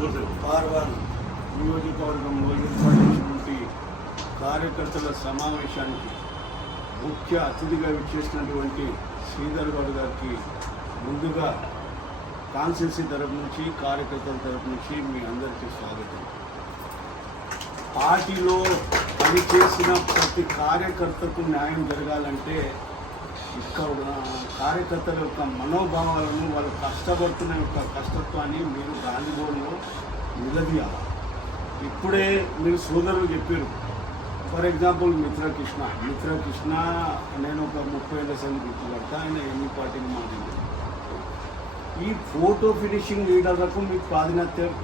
కార్వాన్ నియోజకవర్గంలో ఏర్పడినటువంటి కార్యకర్తల సమావేశానికి ముఖ్య అతిథిగా విచ్చేసినటువంటి శ్రీధర్ గౌడ్ గారికి ముందుగా కాన్స్టిట్యూన్సీ తరపు నుంచి కార్యకర్తల తరపు నుంచి మీ అందరికీ స్వాగతం. పార్టీలో పనిచేసిన ప్రతి కార్యకర్తకు న్యాయం జరగాలంటే ఇక్కడ కార్యకర్తల యొక్క మనోభావాలను వాళ్ళు కష్టపడుతున్న యొక్క కష్టత్వాన్ని మీరు గాంధీభవన్లో నిలదీయాలి. ఇప్పుడే మీరు సోదరులు చెప్పారు. ఫర్ ఎగ్జాంపుల్ మిత్ర కృష్ణ నేను ఒక 30 ఏళ్ళ సంది గుర్తుపడతా. ఆయన ఎన్ని పార్టీని మాట్లాడారు. ఈ ఫోటో ఫినిషింగ్ లీడర్లకు మీకు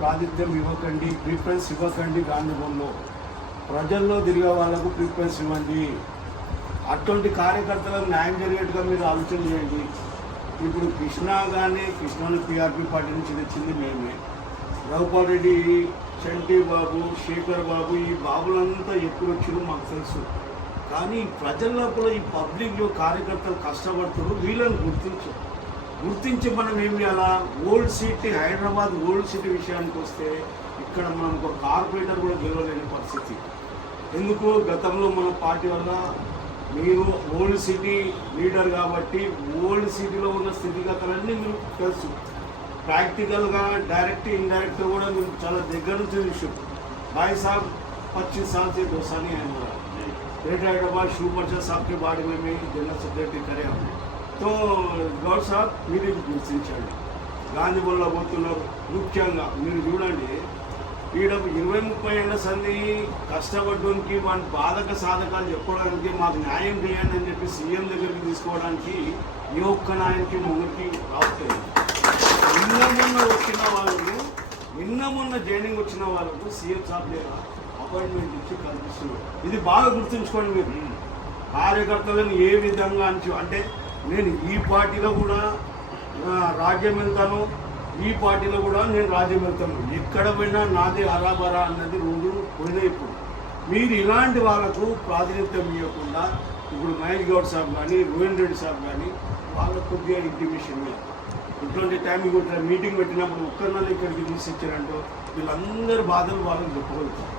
ప్రాతినిధ్యం ఇవ్వకండి, ప్రిఫరెన్స్ ఇవ్వకండి. గాంధీభవన్లో ప్రజల్లో తిరిగే వాళ్ళకు ప్రిఫరెన్స్ ఇవ్వండి. అటువంటి కార్యకర్తలకు న్యాయం జరిగేట్టుగా మీరు ఆలోచన చేయండి. ఇప్పుడు కృష్ణను పీఆర్పీ పార్టీ నుంచి తెచ్చింది మేమే. రఘుపాల్ రెడ్డి, చంటి బాబు, శేఖర్ బాబు, ఈ బాబులంతా ఎప్పుడు వచ్చారో మాకు తెలుసు. కానీ ప్రజల లోపల ఈ పబ్లిక్లో కార్యకర్తలు కష్టపడుతున్నారు. వీళ్ళని గుర్తించి మనం ఏం చేయాలా? Old city, Hyderabad old city విషయానికి వస్తే ఇక్కడ మనం ఒక కార్పొరేటర్ కూడా గెలవలేని పరిస్థితి. ఎందుకు? గతంలో మన పార్టీ వల్ల మీరు ఓల్డ్ సిటీ లీడర్ కాబట్టి ఓల్డ్ సిటీలో ఉన్న స్థితిగతులన్నీ మీకు తెలుసు. ప్రాక్టికల్గా డైరెక్ట్ ఇండైరెక్ట్ కూడా మీరు చాలా దగ్గర నుంచి విషయం. भाई साहब 25 साल से दोस्तानी है हमारा. ग्रेटर हैदराबाद शू पर्चा साहब के बारे में जनरल सेक्रेटरी करे हमने. तो गौड साहब మీరు ఇది గుర్తించండి. గాంధీభవన్లో పోతున్నారు. ముఖ్యంగా మీరు చూడండి, ఈడ 20-30 ఏళ్ళ సంది కష్టపడడానికి మన బాధక సాధకాలు చెప్పడానికి మాకు న్యాయం చేయండి అని చెప్పి సీఎం దగ్గరికి తీసుకోవడానికి ఏ ఒక్క నాయనకి ముందుకి రావట్లేదు. నిన్న మొన్న జైనింగ్ వచ్చిన వాళ్ళకు సీఎం సాబ్ దగ్గర అపాయింట్మెంట్ ఇచ్చి కల్పిస్తున్నారు. ఇది బాగా గుర్తుంచుకోండి. మీరు కార్యకర్తలను ఏ విధంగా అంటే నేను ఈ పార్టీలో కూడా రాజ్యం వెళ్తాను, ఈ పార్టీలో కూడా నేను రాజ్యం వెళ్తాను. ఎక్కడ పోయినా నాదే హరాబరా అన్నది రోజు పోయినా. ఇప్పుడు మీరు ఇలాంటి వాళ్ళకు ప్రాతినిధ్యం ఇవ్వకుండా ఇప్పుడు మహేష్ గౌడ్ సాబ్ కానీ, రోహిన్ రెడ్డి సాబ్ కానీ వాళ్ళకు కొద్దిగా ఇంటిమేషన్ మీద ఇటువంటి టైం ఇట్లా మీటింగ్ పెట్టినప్పుడు ఒక్కరినాళ్ళు ఇక్కడికి తీసుకొచ్చారంటో వీళ్ళందరి బాధలు వాళ్ళకి చెప్పగలుగుతారు.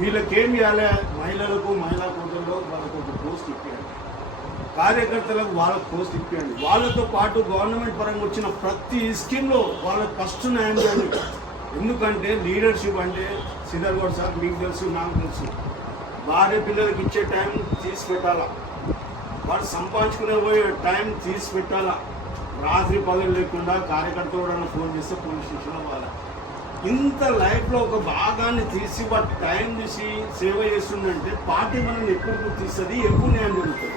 వీళ్ళకేం చేయాలి? మహిళలకు, మహిళా కోటల్లో వాళ్ళకు ఒక పోస్ట్ ఇప్పించండి. కార్యకర్తలకు వాళ్ళకు పోస్ట్ ఇప్పించండి. వాళ్ళతో పాటు గవర్నమెంట్ పరంగా వచ్చిన ప్రతి స్కీమ్లో వాళ్ళకి ఫస్ట్ న్యాయం చేయండి. ఎందుకంటే లీడర్షిప్ అంటే శ్రీధర్ గౌడ్ సార్ మీకు తెలుసు, నాకు తెలుసు. భార్య పిల్లలకి ఇచ్చే టైం తీసి పెట్టాలా, వాళ్ళు సంపాదించుకునే పోయే టైం తీసి పెట్టాలా. రాత్రి పగలు లేకుండా కార్యకర్తలు కూడా ఫోన్ చేస్తే పోలీస్ స్టేషన్లో వాళ్ళ ఇంత లైఫ్లో ఒక భాగాన్ని తీసి వాటి టైం తీసి సేవ చేస్తుందంటే పార్టీ మనల్ని ఎప్పుడు గుర్తిస్తుంది, ఎక్కువ న్యాయం జరుగుతుంది.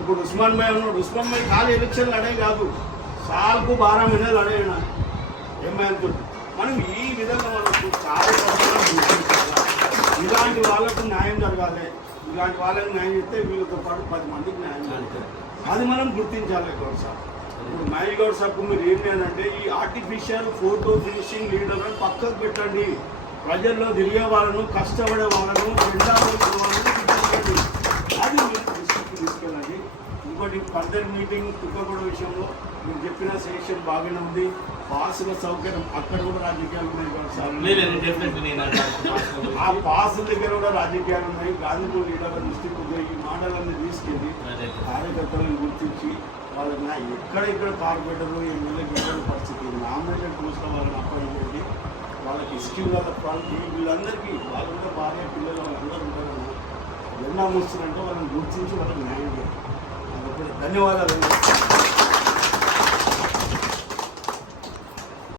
ఇప్పుడు ఉస్మాన్ భాయ్ ఉన్నాడు. ఉస్మాన్ భాయ్ ఖాళీ ఎలక్షన్లు అడే కాదు, సాల్కు 12 మహిళలు అడేనా ఏమైనా. మనం ఈ విధంగా మనకు కార్యకర్తలను గుర్తించాలి. ఇలాంటి వాళ్ళకు న్యాయం జరగాలి. ఇలాంటి వాళ్ళకి న్యాయం చేస్తే వీళ్ళతో పాటు 10 మందికి న్యాయం జరుగుతుంది. అది మనం గుర్తించాలి. గౌడ్ సాబ్ ఇప్పుడు మహేష్ గౌడ్ సాబ్కు మీరు ఏంటి అని అంటే ఈ ఆర్టిఫిషియల్ ఫోటో ఫినిషింగ్ లీడర్లను పక్కకు పెట్టండి. ప్రజల్లో తిరిగే వాళ్ళను, కష్టపడే వాళ్ళను, జెండా వాళ్ళను పెట్టండి. అది మీరు దృష్టికి తీసుకెళ్ళండి. ఇంకోటి ఫర్దర్ మీటింగ్ తుక్కగూడ విషయంలో మీరు చెప్పిన సెషన్ బాగానే ఉంది. పాసుల సౌకర్యం అక్కడ కూడా రాజకీయాలు ఉన్నాయి. ఆ పాసుల దగ్గర కూడా రాజకీయాలు ఉన్నాయి. గాంధీభవన్ లీడర్ల దృష్టికి ఈ మాటలన్నీ తీసుకెళ్ళి కార్యకర్తలను గుర్తించి వాళ్ళకి ఎక్కడెక్కడ కార్పొరేటర్లు ఎమ్మెల్యే పరిస్థితి నామినేటెడ్ పోస్టుల వాళ్ళని అపాయింట్ వాళ్ళకి స్కీమ్ వాళ్ళకి వీళ్ళందరికీ వాళ్ళు కూడా భార్య పిల్లలు వాళ్ళందరూ ఉంటారు. ఎన్నో వస్తున్నారంటే వాళ్ళని గుర్తించి వాళ్ళకి న్యాయం చేయాలి. ధన్యవాదాలు.